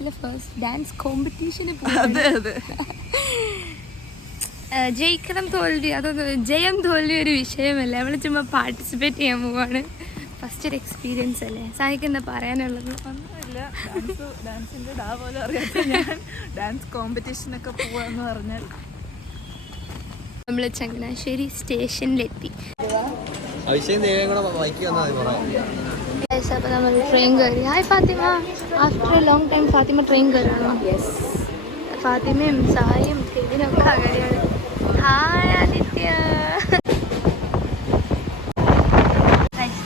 ലൈഫിലെ first dance കോമ്പറ്റീഷന് ജയിക്കണം തോൽവി അതൊന്നും ജയം തോൽവി ഒരു വിഷയമല്ല. നമ്മൾ ചുമ്മാ പാർട്ടിസിപ്പേറ്റ് ചെയ്യാൻ പോവാണ്. ഫസ്റ്റ് ഒരു എക്സ്പീരിയൻസ് അല്ലേ. സായിക്ക് എന്താ പറയാനുള്ളത്? ഒന്നുമില്ല, ഡാൻസിൻ്റെ പോലും അറിയാത്ത ഞാൻ ഡാൻസ് കോമ്പറ്റീഷനൊക്കെ പോവാന്ന് പറഞ്ഞാൽ. നമ്മൾ ചങ്ങനാശ്ശേരി സ്റ്റേഷനിലെത്തി. അപ്പോൾ നമ്മൾ ട്രെയിൻ കയറി. Hi Fatima, after a long time Fatima train കയറുകയാണോ? യെസ്, ഫാത്തിമയും സായും ഫെബിനൊക്കെ അകലെയാണ്. ഹായ് ആദിത്യ.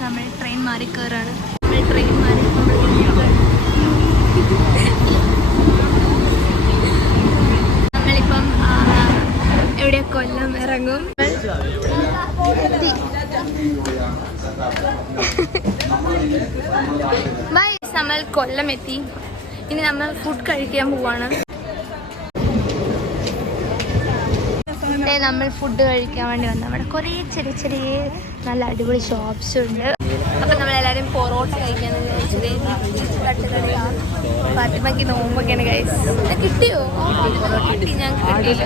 നമ്മൾ ട്രെയിൻ മാറി കയറാണ്. നമ്മൾ ട്രെയിൻ മാറി നമ്മളിപ്പം എവിടെ കൊല്ലം ഇറങ്ങും. ബൈ, നമ്മൾ കൊല്ലം എത്തി. ഇനി നമ്മൾ ഫുഡ് കഴിക്കാൻ പോവാണ്. നമ്മൾ ഫുഡ് കഴിക്കാൻ വേണ്ടി വന്നു. അവിടെ കുറേ ചെറിയ ചെറിയ നല്ല അടിപൊളി ഷോപ്സ് ഉണ്ട്. അപ്പം നമ്മളെല്ലാവരും പൊറോട്ട കഴിക്കാന്ന് വിചാരിച്ചത്. തട്ടുകടയാണ്. ഫാത്തിമയ്ക്ക് നോമ്പൊക്കെയാണ് കഴിച്ച്. കിട്ടിയോ? കിട്ടി, ഞാൻ കിട്ടിയില്ല.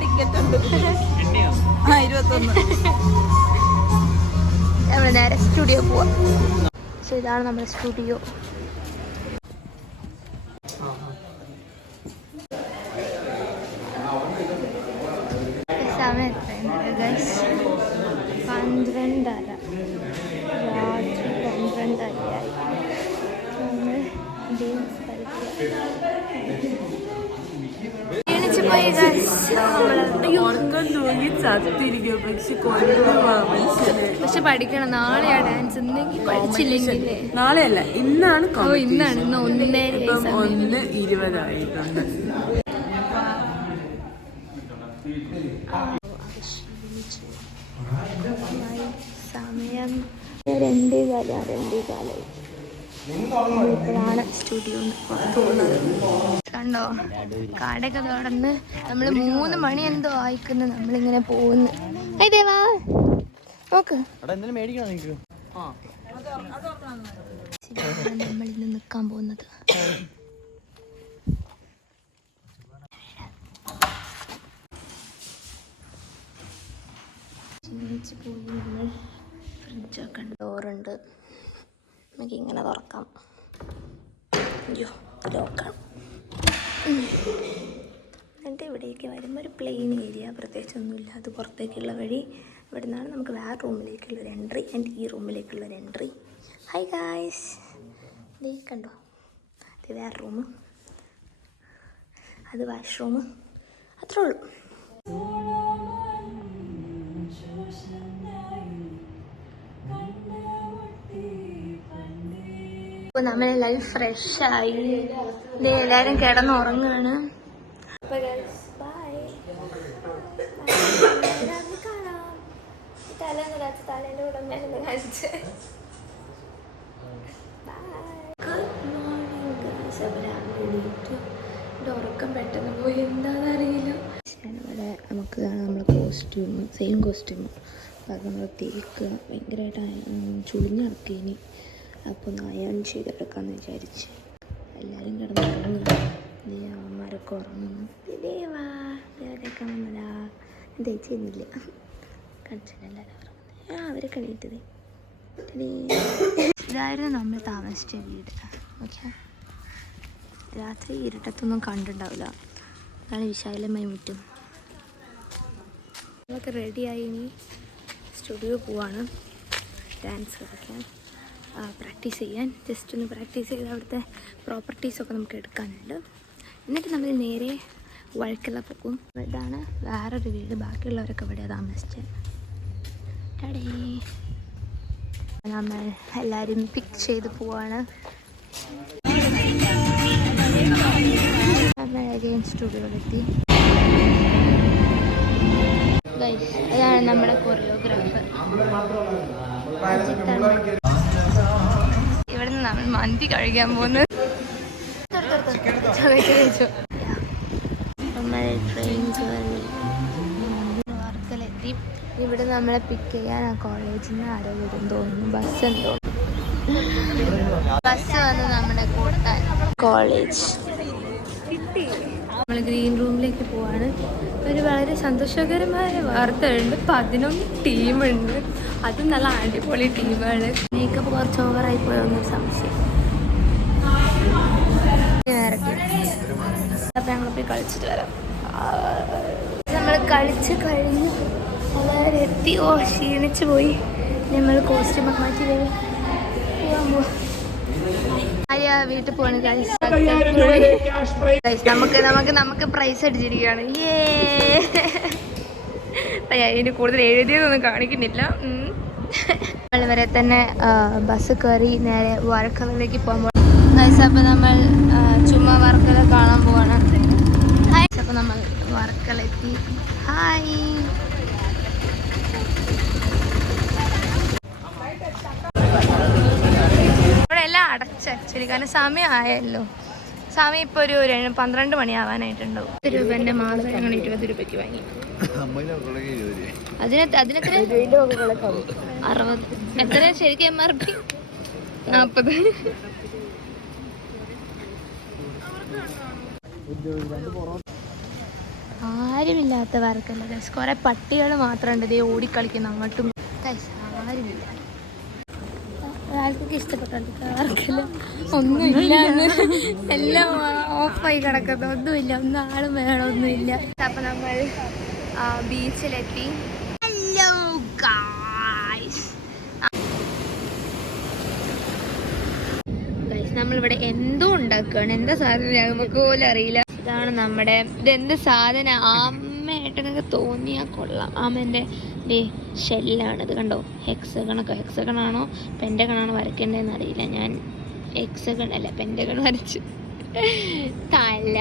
ടിക്കറ്റ് ഉണ്ട്. 21. നമ്മൾ നേരെ സ്റ്റുഡിയോ പോവാം. സോ ഇതാണ് നമ്മുടെ സ്റ്റുഡിയോ. സമയം എത്രയാണ് ഗൈസ്? 12:30. രാത്രി 12:30 നമ്മൾ ഡാൻസ് കളിക്കുക. പക്ഷെ പഠിക്കണം, നാളെയാ ഡാൻസ്. ഇന്നെങ്കിൽ പഠിച്ചില്ലെങ്കിൽ നാളെയല്ല, ഇന്നാണ്. ഇന്നാണ്. ഇന്ന് 1:20 ആയിട്ടുണ്ട്. സമയം 2:15. ഇപ്പോഴാണ് സ്റ്റുഡിയോ പോകുന്നത്. കണ്ടോ, കടയൊക്കെ തുറന്ന് നമ്മൾ 3 മണി എന്തോ ആയിക്കുന്നു. നമ്മളിങ്ങനെ പോകുന്നു. ദേവാ നോക്ക്, നമ്മളിന്ന് നിൽക്കാൻ പോകുന്നത്. ഫ്രിഡ്ജൊക്കെ ഡോറുണ്ട്, നമുക്ക് ഇങ്ങനെ തുറക്കാം. അയ്യോ, ലോക്കാണ്. എന്നിട്ട് ഇവിടേക്ക് വരുമ്പോൾ ഒരു പ്ലെയിൻ ഏരിയ, പ്രത്യേകിച്ചൊന്നുമില്ല. അത് പുറത്തേക്കുള്ള വഴി. ഇവിടെ നിന്നാണ് നമുക്ക് വേറെ റൂമിലേക്കുള്ളൊരു എൻട്രി. ആൻഡ് ഈ റൂമിലേക്കുള്ളൊരു എൻട്രി. ഹായ് ഗായ്സ്, ദേ കണ്ടോ, ഇത് വേറെ റൂം, അത് വാഷ്റൂം. അത്രേ ഉള്ളൂ. അപ്പോൾ നമ്മളെല്ലാവരും ഫ്രഷായി എല്ലാവരും കിടന്നുറങ്ങുകയാണ്. തലേൻ്റെ കൂടെ മേലെ കഴിച്ച് ഉറക്കം പെട്ടെന്ന് പോയി, എന്താണെന്നറിയില്ല. ഇവിടെ നമുക്ക് നമ്മളെ കോസ്റ്റ്യൂം, സെയിം കോസ്റ്റ്യൂം. അത് നമ്മൾ തേക്കുക, ഭയങ്കരമായിട്ട് ചുളിഞ്ഞിറക്കി. അപ്പോൾ ഒന്ന് അയൺ ചെയ്തെടുക്കാമെന്ന് വിചാരിച്ച്. എല്ലാവരും കിടന്നുറങ്ങുന്നു. അമ്മമാരൊക്കെ ഉറങ്ങുന്നു. ദേവാ ദേവതേക്കാൻ വന്നതാ. തേച്ചിരുന്നില്ല, കണ്ടിട്ടില്ല. എല്ലാവരും ഉറങ്ങുന്നത്. അവർ കഴിയിട്ടത്. ഇതായിരുന്നു നമ്മൾ താമസിച്ച വീട്. ഓക്കെ, രാത്രി ഇരുട്ടത്തൊന്നും കണ്ടിട്ടുണ്ടാവില്ല. അതാണ് വിശാലമായി മുറ്റും. നമുക്ക് റെഡിയായി. ഇനി സ്റ്റുഡിയോ പോവാണ് ഡാൻസ് കളിക്കാൻ, പ്രാക്ടീസ് ചെയ്യാൻ. ജസ്റ്റ് ഒന്ന് പ്രാക്ടീസ് ചെയ്ത് അവിടുത്തെ പ്രോപ്പർട്ടീസൊക്കെ നമുക്ക് എടുക്കാനുണ്ട്. എന്നിട്ട് നമ്മൾ നേരെ വഴക്കുള്ള പോകും. ഇതാണ് വേറൊരു വീട്. ബാക്കിയുള്ളവരൊക്കെ ഇവിടെ താമസിച്ചത്. നമ്മൾ എല്ലാവരും പിക്ക് ചെയ്ത് പോവാണ്. നമ്മൾ അഗൈൻ സ്റ്റുഡിയോയിലെത്തി. അതാണ് നമ്മുടെ കൊറിയോഗ്രാഫർ. ഇവിടെ നിന്ന് നമ്മൾ മന്തി കഴിക്കാൻ പോകുന്നത്. നമ്മൾ ട്രെയിൻ കയറി ഇവിടെ നമ്മളെ പിക്ക് ചെയ്യാൻ ആ കോളേജിൽ നിന്ന് ആരോ വരും തോന്നുന്നു. ബസ് ഉണ്ടോ? ബസ് വന്ന് നമ്മുടെ കൂട്ടാൻ കോളേജ് നമ്മൾ ഗ്രീൻ റൂമിലേക്ക് പോവാണ്. ഒരു വളരെ സന്തോഷകരമായ വാർത്തയുണ്ട്. 11 ടീമുണ്ട്. അതും നല്ല അടിപൊളി ടീമാണ്. മേക്കപ്പ് കുറച്ച് ഓവറായി പോയൊന്നൊരു സംശയം. അപ്പം ഞങ്ങൾ പോയി കളിച്ചിട്ട് വരാം. നമ്മൾ കളിച്ച് കഴിഞ്ഞു എല്ലാവരും എത്തി. ക്ഷീണിച്ച് പോയി. നമ്മൾ കോസ്റ്റ്യൂമൊക്കെ മാറ്റി പോകാൻ പോവാം. വീട്ടിൽ പോവാണ്. നമുക്ക് പ്രൈസ് അടിച്ചിരിക്കുകയാണ്. അതിന് കൂടുതൽ എഴുതിയതൊന്നും കാണിക്കുന്നില്ല. നമ്മൾ വരെ തന്നെ ബസ് കയറി നേരെ വർക്കലയിലേക്ക് പോകുമ്പോൾ അപ്പം നമ്മൾ ചുമ്മാ വർക്കല കാണാൻ പോവാണ്. അപ്പം നമ്മൾ വർക്കലെത്തി. ഹായ്. ഇവിടെ എല്ലാം അടച്ച ആക്ച്വലി, കാരണം സമയം ആയല്ലോ. സമയം ഇപ്പോൾ ഒരു 12 മണിയാവാനായിട്ടുണ്ടാവും. 10 രൂപേൻ്റെ മാസം ഞങ്ങൾ 20 രൂപയ്ക്ക് വാങ്ങി. അതിനെത്ര 60. എത്ര ശരിക്കും MRP? 40. ആരുമില്ലാത്ത വർക്കല്ല ഗൈസ്. കുറെ പട്ടികൾ മാത്രമുണ്ട് ഇതേ ഓടിക്കളിക്കുന്ന അങ്ങോട്ടും. ആരുമില്ല. ആൾക്കൊക്കെ ഇഷ്ടപ്പെട്ടു വർക്കല്ല. ഒന്നുമില്ല, എല്ലാം ഓഫായി കിടക്കുന്നത്. ഒന്നുമില്ല, ആളും വേണമൊന്നുമില്ല. അപ്പൊ നമ്മൾ ബീച്ചിലെത്തി. ഹലോ ഗായ്സ്, നമ്മളിവിടെ എന്തോ ഉണ്ടാക്കുകയാണ്. എന്താ സാധനം നമുക്ക് പോലും അറിയില്ല. ഇതാണ് നമ്മുടെ ഇതെന്ത് സാധനം ആമ്മയായിട്ടൊക്കെ തോന്നിയാൽ കൊള്ളാം. ആമ്മേൻ്റെ ഷെല്ലാണിത് കണ്ടോ. ഹെക്സഗണാണോ പെൻറ്റഗണാണോ വരയ്ക്കേണ്ടതെന്ന് അറിയില്ല. ഞാൻ ഹെക്സഗൺ അല്ല പെൻറ്റഗൺ വരച്ചു. തല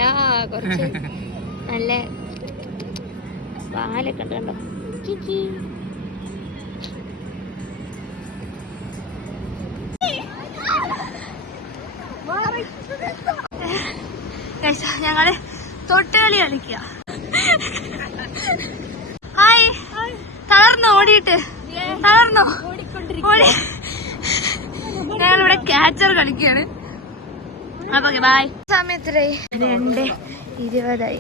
കുറച്ച് നല്ല പാലൊക്കെ ഉണ്ട് കണ്ടോ. ഞങ്ങള് തൊട്ടുകളി കളിക്കുക. ഹായ്. തളർന്നോ? ഓടിയിട്ട് തളർന്നോ? ഞങ്ങളിവിടെ ക്യാച്ചർ കളിക്കുകയാണ്. അപ്പൊ ബൈ. സമയത്തിലായി 2:20.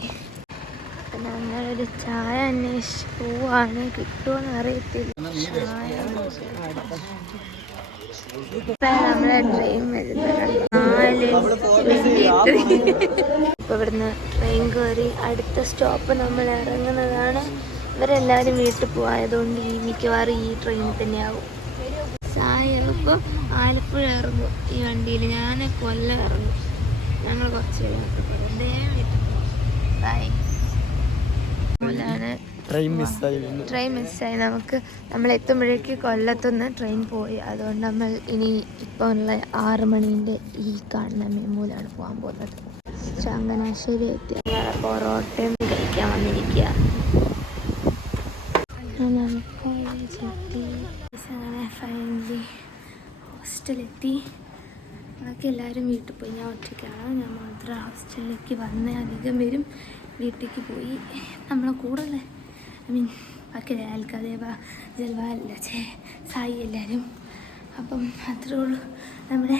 ഞങ്ങളൊരു ചായ അന്വേഷിച്ച് പോവാണ്. കിട്ടുമോന്ന് അറിയത്തില്ല. നമ്മളെ ട്രെയിൻ വരുന്നുണ്ട് 4:23. ഇപ്പൊ ഇവിടുന്ന് ട്രെയിൻ കയറി അടുത്ത സ്റ്റോപ്പ് നമ്മൾ ഇറങ്ങുന്നതാണ്. ഇവരെല്ലാവരും വീട്ടിൽ പോയതുകൊണ്ട് മിക്കവാറും ഈ ട്രെയിനിൽ തന്നെയാവും. ഇപ്പോൾ ആലപ്പുഴ ഇറങ്ങും ഈ വണ്ടിയിൽ. ഞാൻ കൊല്ലം ഇറങ്ങും. ഞങ്ങൾ കുറച്ച് വെറുതെ വീട്ടിൽ പോകും. ബൈ. ട്രെയിൻ മിസ്സായി. നമ്മൾ എത്തുമ്പോഴേക്ക് കൊല്ലത്തുനിന്ന് ട്രെയിൻ പോയി. അതുകൊണ്ട് നമ്മൾ ഇനി ഇപ്പോൾ ഉള്ള 6 മണീൻ്റെ ഈ കാണുന്ന മെമ്മൂലാണ് പോകാൻ പോകുന്നത്. ചങ്ങനാശ്ശേരി എത്തി. പൊറോട്ടയും കഴിക്കാൻ വന്നിരിക്കുക. അങ്ങനെ ഫൈനലി ഹോസ്റ്റലെത്തി. ബാക്കി എല്ലാവരും വീട്ടിൽ പോയി. ഞാൻ ഒറ്റയ്ക്കാണ്. ഞാൻ മാത്രം ഹോസ്റ്റലിലേക്ക് വന്ന് അധികം വരും. വീട്ടിലേക്ക് പോയി. നമ്മളെ കൂടെ ബാക്കി അൽക്കദേവ ജൽവ സായി എല്ലാവരും. അപ്പം അത്രേ ഉള്ളൂ. നമ്മുടെ